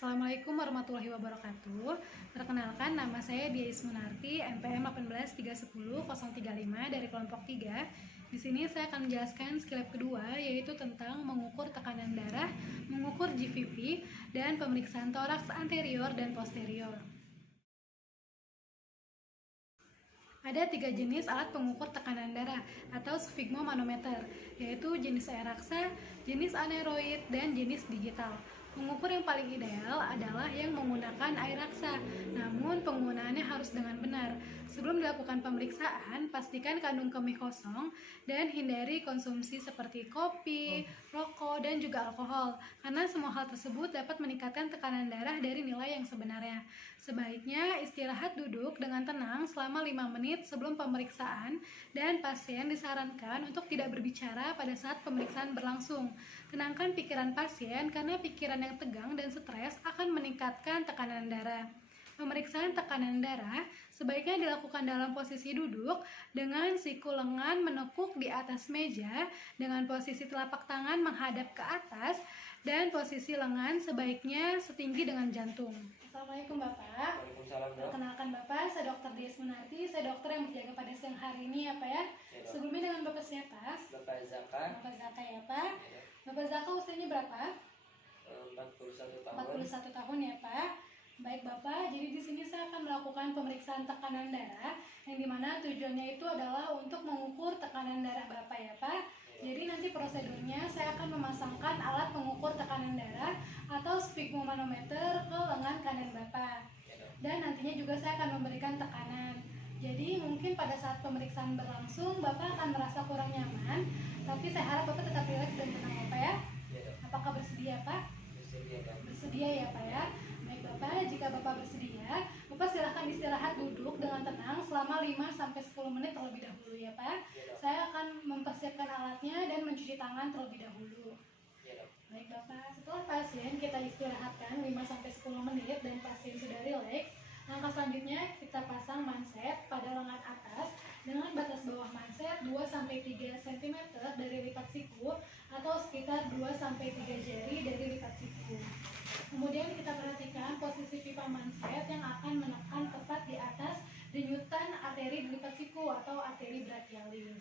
Assalamualaikum warahmatullahi wabarakatuh. Perkenalkan, nama saya Dia Ismunarti, NPM 1831035 dari kelompok 3. Di sini saya akan menjelaskan skill lab kedua, yaitu tentang mengukur tekanan darah, mengukur GVP, dan pemeriksaan toraks anterior dan posterior. Ada 3 jenis alat pengukur tekanan darah atau sfigmomanometer, yaitu jenis air raksa, jenis aneroid, dan jenis digital. Pengukur yang paling ideal adalah yang menggunakan air raksa, namun penggunaannya harus dengan benar. Sebelum dilakukan pemeriksaan, pastikan kandung kemih kosong dan hindari konsumsi seperti kopi, rokok, dan juga alkohol, karena semua hal tersebut dapat meningkatkan tekanan darah dari nilai yang sebenarnya. Sebaiknya istirahat duduk dengan tenang selama 5 menit sebelum pemeriksaan, dan pasien disarankan untuk tidak berbicara pada saat pemeriksaan berlangsung. Tenangkan pikiran pasien karena pikiran yang tegang dan stres akan meningkatkan tekanan darah. Pemeriksaan tekanan darah sebaiknya dilakukan dalam posisi duduk dengan siku lengan menekuk di atas meja dengan posisi telapak tangan menghadap ke atas dan posisi lengan sebaiknya setinggi dengan jantung. Assalamualaikum Bapak. Waalaikumsalam, Dok. Perkenalkan Bapak, saya Dr. Dia Ismunarti, saya dokter yang berjaga pada siang hari ini ya Pak ya. Ya, Dok. Sebelumnya dengan Bapak siapa? Bapak Zaka. Bapak Zaka ya Pak. Ya, Bapak Zaka usianya berapa? 41 tahun. 41 tahun ya Pak. Baik Bapak, jadi di sini saya akan melakukan pemeriksaan tekanan darah yang dimana tujuannya itu adalah untuk mengukur tekanan darah Bapak ya Pak. Jadi nanti prosedurnya saya akan memasangkan alat pengukur tekanan darah atau sfigmomanometer ke lengan kanan Bapak. Ya, Dok. Dan nantinya juga saya akan memberikan tekanan. Jadi mungkin pada saat pemeriksaan berlangsung Bapak akan merasa kurang nyaman, tapi saya harap Bapak tetap rileks dan tenang Bapak ya. Ya, Dok. Apakah bersedia Pak? Bersedia, Dok. Bersedia ya Pak ya. Baik Bapak, jika Bapak bersedia, Bapak silahkan istirahat duduk dengan tenang selama 5-10 menit terlebih dahulu ya Pak. Ya, Dok. Saya akan mempersiapkan alatnya dan mencuci tangan terlebih dahulu. Ya, Dok. Baik Bapak, setelah pasien kita istirahatkan 5-10 menit dan pasien sudah rileks, langkah selanjutnya kita pasang manset pada lengan atas dengan batas bawah manset 2-3 cm dari lipat siku atau sekitar 2-3 jari dari lipat siku. Kemudian kita perhatikan posisi pipa manset yang akan menekan tepat di atas denyutan arteri di lipat siku atau arteri brachialis.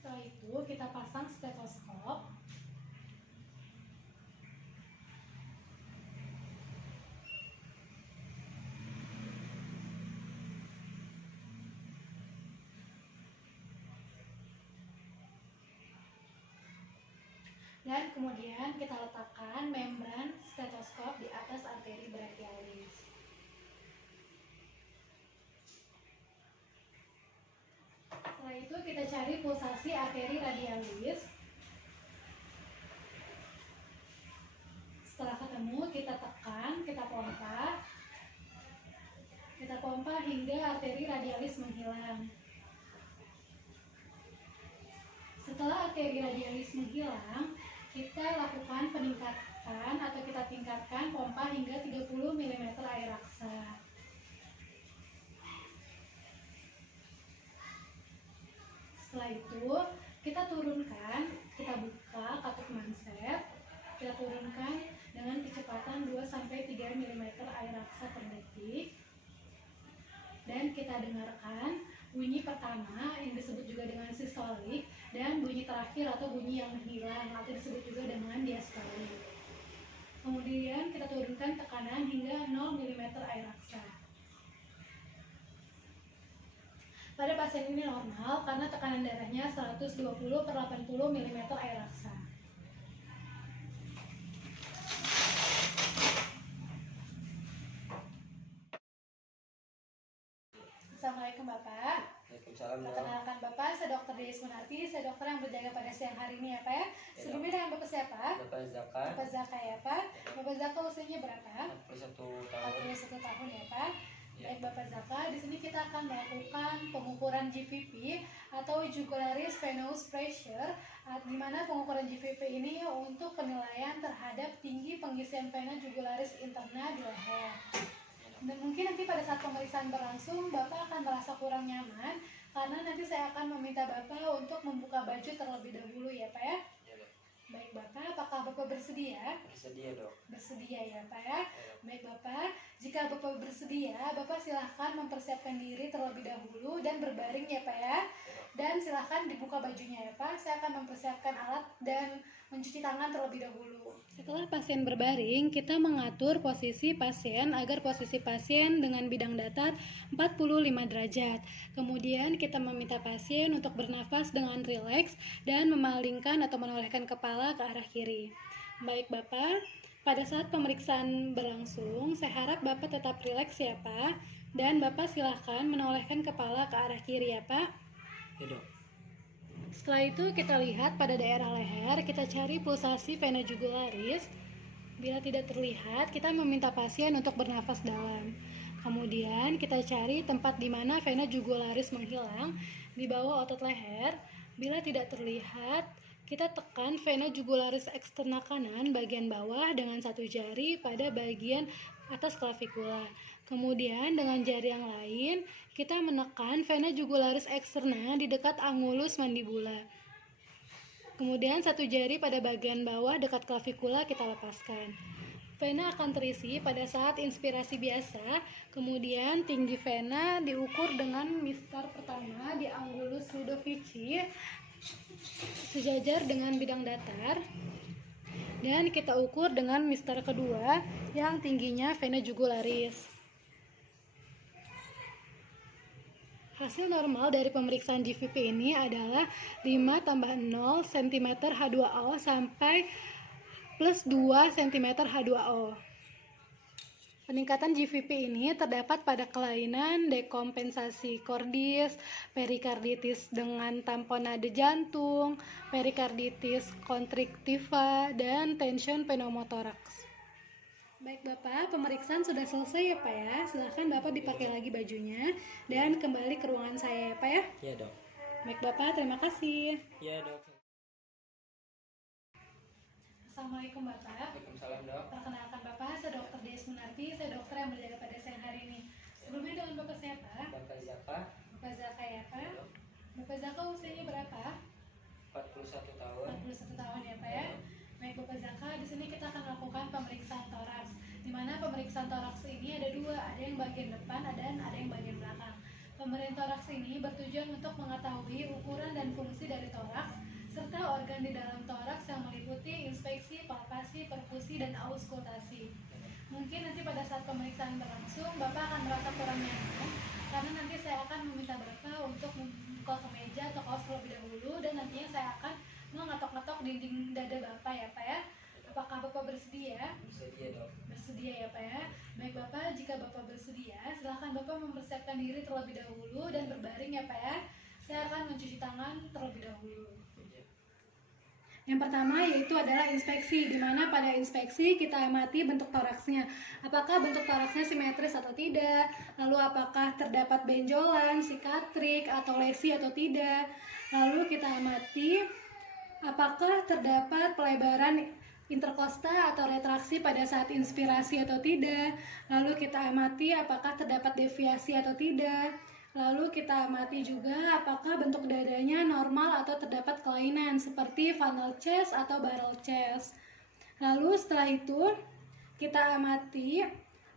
Setelah itu kita pasang stetoskop. Dan kemudian kita letakkan membran stetoskop di atas arteri brachialis. Setelah itu kita cari pulsasi arteri radialis. Setelah ketemu kita tekan, kita pompa. Kita pompa hingga arteri radialis menghilang. Setelah arteri radialis menghilang, kita lakukan peningkatan atau kita tingkatkan pompa hingga 30 mm air raksa. Setelah itu, kita turunkan, kita buka katup manset, kita turunkan dengan kecepatan 2-3 mm air raksa per detik. Dan kita dengarkan bunyi pertama yang disebut juga dengan sistolik dan bunyi terakhir atau bunyi yang menghilang atau disebut juga dengan diastolik. Kemudian kita turunkan tekanan hingga 0 mm air raksa. Pada pasien ini normal karena tekanan darahnya 120/80 mm air raksa. Assalamualaikum Bapak. Waalaikumsalam, Dok. Perkenalkan Bapak, saya Dr. Dia Ismunarti, saya dokter yang berjaga pada siang hari ini ya Pak ya. Sebelumnya dengan Bapak siapa? Bapak Zaka. Bapak Zaka ya Pak. Bapak Zaka usianya berapa? 41 tahun. 41 tahun ya Pak. Ya. Baik Bapak Zaka, di sini kita akan melakukan pengukuran GVP atau jugularis venous pressure, di mana pengukuran GVP ini untuk penilaian terhadap tinggi pengisian vena jugularis interna di leher. Dan mungkin nanti pada saat pemeriksaan berlangsung Bapak akan merasa kurang nyaman karena nanti saya akan meminta Bapak untuk membuka baju terlebih dahulu ya Pak ya. Ya, Dok. Baik Bapak, apakah Apakah Bapak bersedia? Bersedia dok. Bersedia ya Pak ya. Ya, dok. Baik Bapak, jika Bapak bersedia, Bapak silahkan mempersiapkan diri terlebih dahulu dan berbaring ya Pak ya. Dan silahkan dibuka bajunya ya Pak. Saya akan mempersiapkan alat dan mencuci tangan terlebih dahulu. Setelah pasien berbaring, kita mengatur posisi pasien agar posisi pasien dengan bidang datar 45 derajat. Kemudian kita meminta pasien untuk bernafas dengan rileks dan memalingkan atau menolehkan kepala ke arah kiri. Baik Bapak, pada saat pemeriksaan berlangsung, saya harap Bapak tetap rileks ya Pak. Dan Bapak silahkan menolehkan kepala ke arah kiri ya Pak. Ya dok. Setelah itu kita lihat pada daerah leher, kita cari pulsasi vena jugularis. Bila tidak terlihat, kita meminta pasien untuk bernafas dalam. Kemudian kita cari tempat di mana vena jugularis menghilang di bawah otot leher. Bila tidak terlihat, kita tekan vena jugularis eksterna kanan bagian bawah dengan satu jari pada bagian atas klavikula. Kemudian dengan jari yang lain, kita menekan vena jugularis eksterna di dekat angulus mandibula. Kemudian satu jari pada bagian bawah dekat klavikula kita lepaskan. Vena akan terisi pada saat inspirasi biasa, kemudian tinggi vena diukur dengan mistar pertama di angulus Ludovici sejajar dengan bidang datar, dan kita ukur dengan mistar kedua yang tingginya vena jugularis. Hasil normal dari pemeriksaan GVP ini adalah 5+0 cm H2O sampai plus 2 cm H2O. Peningkatan GVP ini terdapat pada kelainan dekompensasi kordis, perikarditis dengan tamponade jantung, perikarditis kontriktiva, dan tension pneumotoraks. Baik Bapak, pemeriksaan sudah selesai ya Pak ya. Silahkan Bapak dipakai lagi bajunya dan kembali ke ruangan saya ya Pak ya. Ya dok. Baik Bapak, terima kasih. Ya dok. Assalamualaikum Bapak. Waalaikumsalam dok. Perkenalkan Bapak, saya Dr. Des Munarti, saya dokter yang berjaga pada siang hari ini. Sebelumnya dengan Bapak siapa? Bapak Zaka. Bapak Zaka ya Pak. Ya, dok. Bapak Zaka usianya berapa? 41 tahun. 41 tahun ya Pak ya. Baik Bapak Zaka, di sini kita akan melakukan pemeriksaan toraks. Di mana pemeriksaan toraks ini ada dua, ada yang bagian depan dan ada yang bagian belakang. Pemeriksaan toraks ini bertujuan untuk mengetahui ukuran dan fungsi dari toraks serta organ di dalam toraks yang meliputi inspeksi, palpasi, perfusi, dan auskultasi. Mungkin nanti pada saat pemeriksaan berlangsung, Bapak akan merasa kurang nyaman karena nanti saya akan meminta Bapak untuk membuka kemeja atau kaos terlebih dahulu, dan nantinya saya akan mengetok-ngetok dinding dada Bapak ya Pak ya. Apakah Bapak bersedia? Bersedia dok. Bersedia ya Pak ya. Baik Bapak, jika Bapak bersedia, silakan Bapak mempersiapkan diri terlebih dahulu dan berbaring ya Pak ya. Saya akan mencuci tangan terlebih dahulu. Ya. Yang pertama yaitu adalah inspeksi, di mana pada inspeksi kita amati bentuk toraksnya. Apakah bentuk toraksnya simetris atau tidak, lalu apakah terdapat benjolan, sikatrik, atau lesi atau tidak. Lalu kita amati apakah terdapat pelebaran interkosta atau retraksi pada saat inspirasi atau tidak. Lalu kita amati apakah terdapat deviasi atau tidak. Lalu kita amati juga apakah bentuk dadanya normal atau terdapat kelainan seperti funnel chest atau barrel chest. Lalu setelah itu kita amati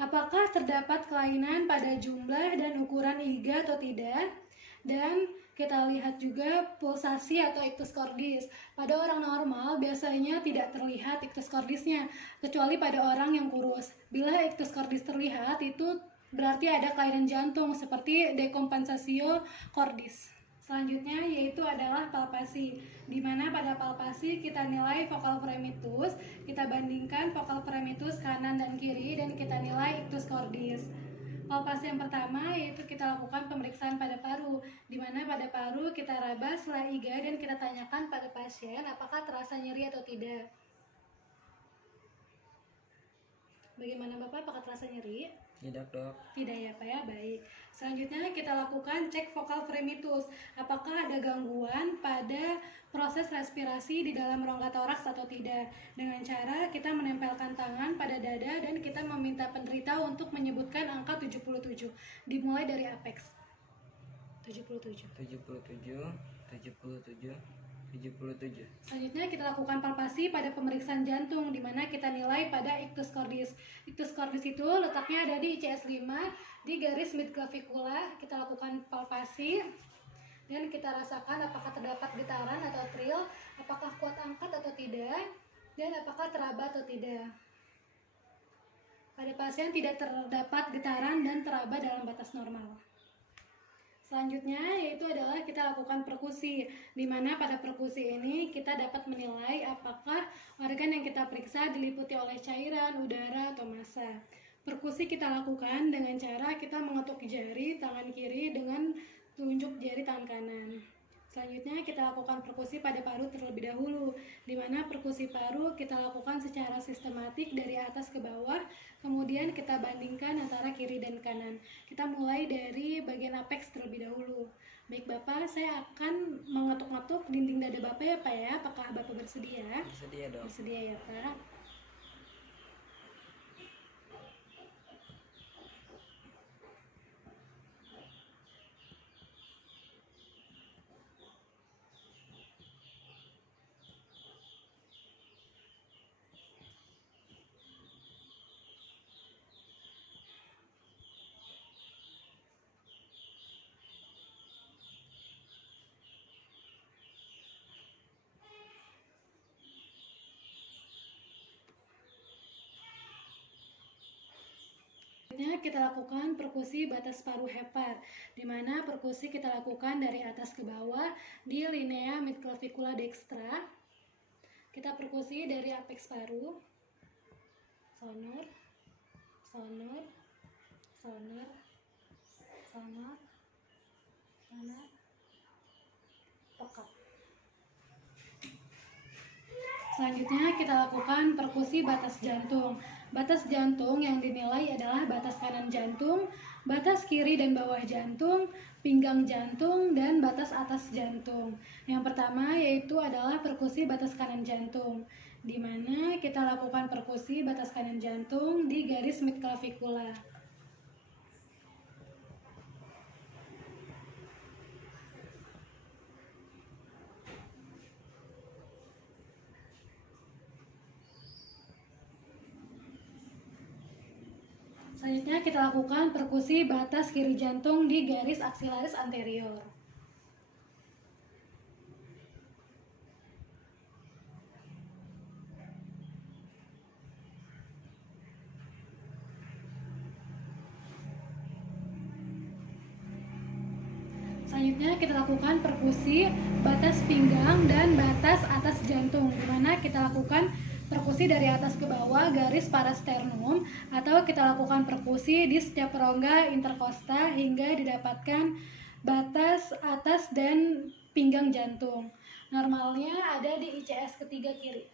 apakah terdapat kelainan pada jumlah dan ukuran iga atau tidak. Dan kita lihat juga pulsasi atau ictus cordis. Pada orang normal biasanya tidak terlihat ictus cordisnya, kecuali pada orang yang kurus. Bila ictus cordis terlihat, itu berarti ada kelainan jantung seperti dekompensatio cordis. Selanjutnya yaitu adalah palpasi, di mana pada palpasi kita nilai vokal fremitus, kita bandingkan vokal fremitus kanan dan kiri, dan kita nilai ictus cordis. Palpasi yang pertama yaitu kita lakukan pemeriksaan pada paru, di mana pada paru kita raba sela iga dan kita tanyakan pada pasien apakah terasa nyeri atau tidak. Bagaimana Bapak, apakah terasa nyeri? Tidak dok. Tidak ya Pak ya, baik. Selanjutnya kita lakukan cek vokal fremitus. Apakah ada gangguan pada proses respirasi di dalam rongga toraks atau tidak. Dengan cara kita menempelkan tangan pada dada dan kita meminta penderita untuk menyebutkan angka 77. Dimulai dari apex. 77. 77. 77. 77. Selanjutnya kita lakukan palpasi pada pemeriksaan jantung, di mana kita nilai pada ictus cordis. Ictus cordis itu letaknya ada di ICS 5 di garis midclavicula. Kita lakukan palpasi dan kita rasakan apakah terdapat getaran atau trill, apakah kuat angkat atau tidak, dan apakah teraba atau tidak. Pada pasien tidak terdapat getaran dan teraba dalam batas normal. Selanjutnya yaitu adalah kita lakukan perkusi, di mana pada perkusi ini kita dapat menilai apakah organ yang kita periksa diliputi oleh cairan, udara, atau massa. Perkusi kita lakukan dengan cara kita mengetuk jari tangan kiri dengan telunjuk jari tangan kanan. Selanjutnya kita lakukan perkusi pada paru terlebih dahulu, di mana perkusi paru kita lakukan secara sistematik dari atas ke bawah, kemudian kita bandingkan antara kiri dan kanan. Kita mulai dari bagian apex terlebih dahulu. Baik Bapak, saya akan mengetuk-ngetuk dinding dada Bapak ya Pak ya. Apakah Bapak bersedia? Bersedia, Dok. Bersedia ya Pak. Selanjutnya kita lakukan perkusi batas paru hepar, di mana perkusi kita lakukan dari atas ke bawah di linea midclavicula dextra. Kita perkusi dari apex paru, sonor, sonor, sonor, sonor, sonor, pekat. Selanjutnya kita lakukan perkusi batas jantung. Batas jantung yang dinilai adalah batas kanan jantung, batas kiri dan bawah jantung, pinggang jantung, dan batas atas jantung. Yang pertama yaitu adalah perkusi batas kanan jantung, di mana kita lakukan perkusi batas kanan jantung di garis midclavicula. Selanjutnya kita lakukan perkusi batas kiri jantung di garis aksilaris anterior. Selanjutnya kita lakukan perkusi batas pinggang dan batas atas jantung, di mana kita lakukan perkusi dari atas ke bawah garis parasternum, atau kita lakukan perkusi di setiap rongga interkosta hingga didapatkan batas atas dan pinggang jantung. Normalnya ada di ICS ketiga kiri.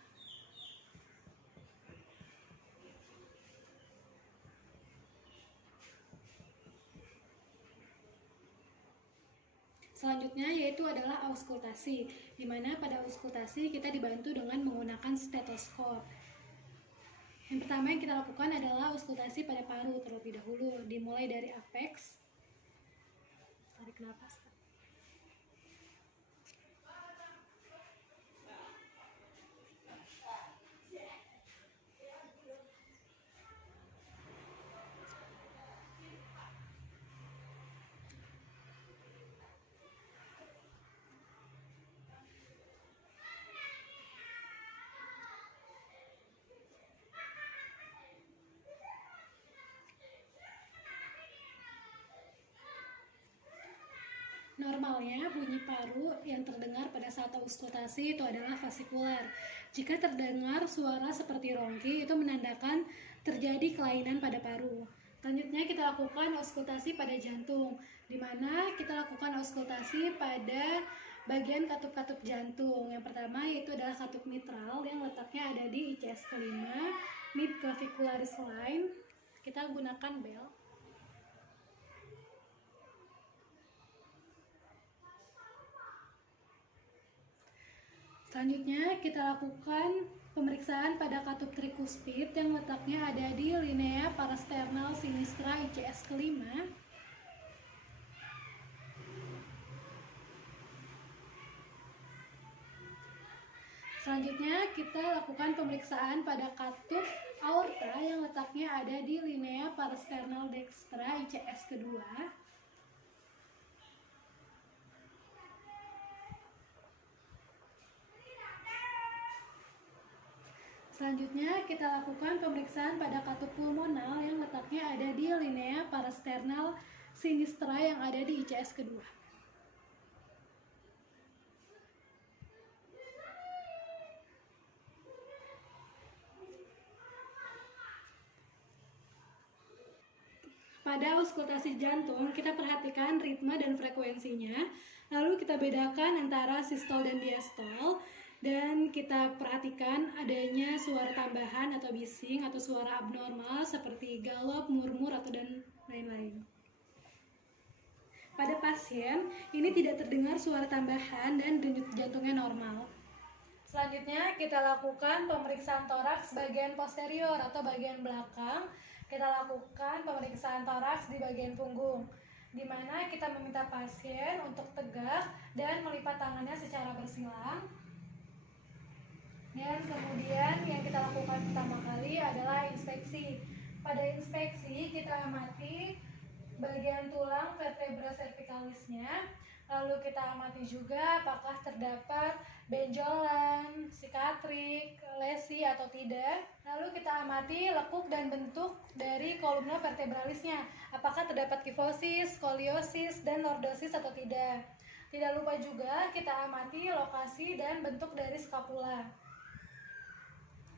Selanjutnya yaitu adalah auskultasi, di mana pada auskultasi kita dibantu dengan menggunakan stetoskop. Yang pertama yang kita lakukan adalah auskultasi pada paru terlebih dahulu, dimulai dari apex. Tarik nafas. Normalnya bunyi paru yang terdengar pada saat auskultasi itu adalah fasikular. Jika terdengar suara seperti rongki, itu menandakan terjadi kelainan pada paru. Selanjutnya kita lakukan auskultasi pada jantung, di mana kita lakukan auskultasi pada bagian katup-katup jantung. Yang pertama yaitu adalah katup mitral yang letaknya ada di ICS kelima, midclavicularis line. Kita gunakan bel. Selanjutnya kita lakukan pemeriksaan pada katup trikuspid yang letaknya ada di linea parasternal sinistra ICS kelima. Selanjutnya kita lakukan pemeriksaan pada katup aorta yang letaknya ada di linea parasternal dextra ICS kedua. Selanjutnya kita lakukan pemeriksaan pada katup pulmonal yang letaknya ada di linea parasternal sinistra yang ada di ICS kedua. Pada auskultasi jantung, kita perhatikan ritme dan frekuensinya, lalu kita bedakan antara sistol dan diastol, dan kita perhatikan adanya suara tambahan atau bising atau suara abnormal seperti galop, murmur, atau dan lain-lain. Pada pasien, ini tidak terdengar suara tambahan dan denyut jantungnya normal. Selanjutnya kita lakukan pemeriksaan toraks bagian posterior atau bagian belakang. Kita lakukan pemeriksaan toraks di bagian punggung, di mana kita meminta pasien untuk tegak dan melipat tangannya secara bersilang. Dan kemudian yang kita lakukan pertama kali adalah inspeksi. Pada inspeksi kita amati bagian tulang vertebra cervicalisnya, lalu kita amati juga apakah terdapat benjolan, sikatrik, lesi atau tidak. Lalu kita amati lekuk dan bentuk dari kolumna vertebralisnya, apakah terdapat kifosis, skoliosis, dan lordosis atau tidak. Tidak lupa juga kita amati lokasi dan bentuk dari skapula.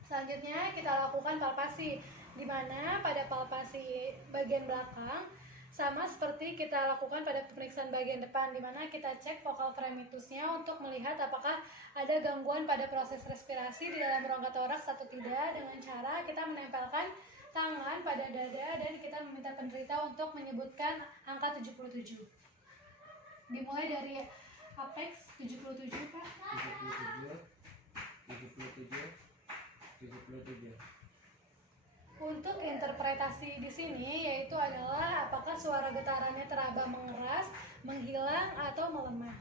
Selanjutnya kita lakukan palpasi, di mana pada palpasi bagian belakang sama seperti kita lakukan pada pemeriksaan bagian depan, di mana kita cek vokal fremitusnya untuk melihat apakah ada gangguan pada proses respirasi di dalam rongga toraks atau tidak, dengan cara kita menempelkan tangan pada dada dan kita meminta penderita untuk menyebutkan angka 77. Dimulai dari apex 77, Pak. 77. Untuk interpretasi di sini yaitu adalah apakah suara getarannya teraba mengeras, menghilang, atau melemah.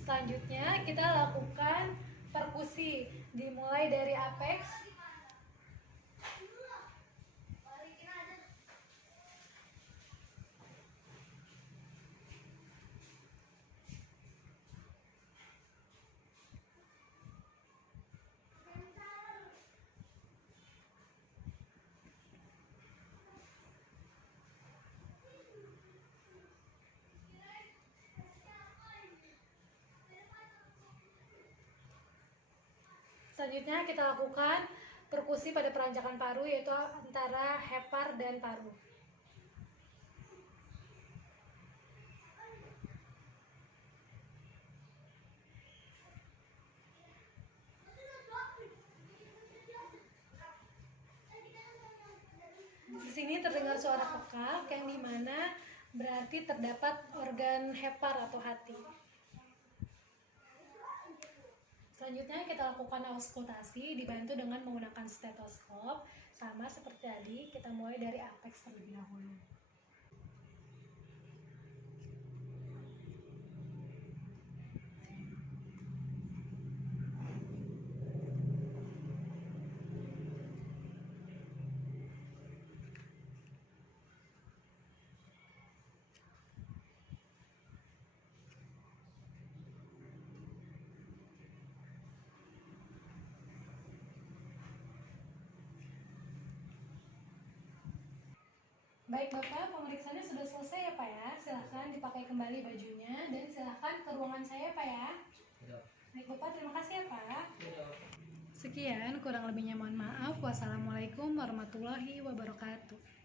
Selanjutnya kita lakukan perkusi, dimulai dari apex. Selanjutnya kita lakukan perkusi pada perancakan paru, yaitu antara hepar dan paru. Di sini terdengar suara pekak yang dimana berarti terdapat organ hepar atau hati. Selanjutnya kita lakukan auskultasi dibantu dengan menggunakan stetoskop. Sama seperti tadi, kita mulai dari apex terlebih dahulu. Baik Bapak, pemeriksaannya sudah selesai ya Pak ya. Silahkan dipakai kembali bajunya dan silahkan ke ruangan saya Pak ya. Baik Bapak, terima kasih ya Pak. Sekian, kurang lebihnya mohon maaf. Wassalamualaikum warahmatullahi wabarakatuh.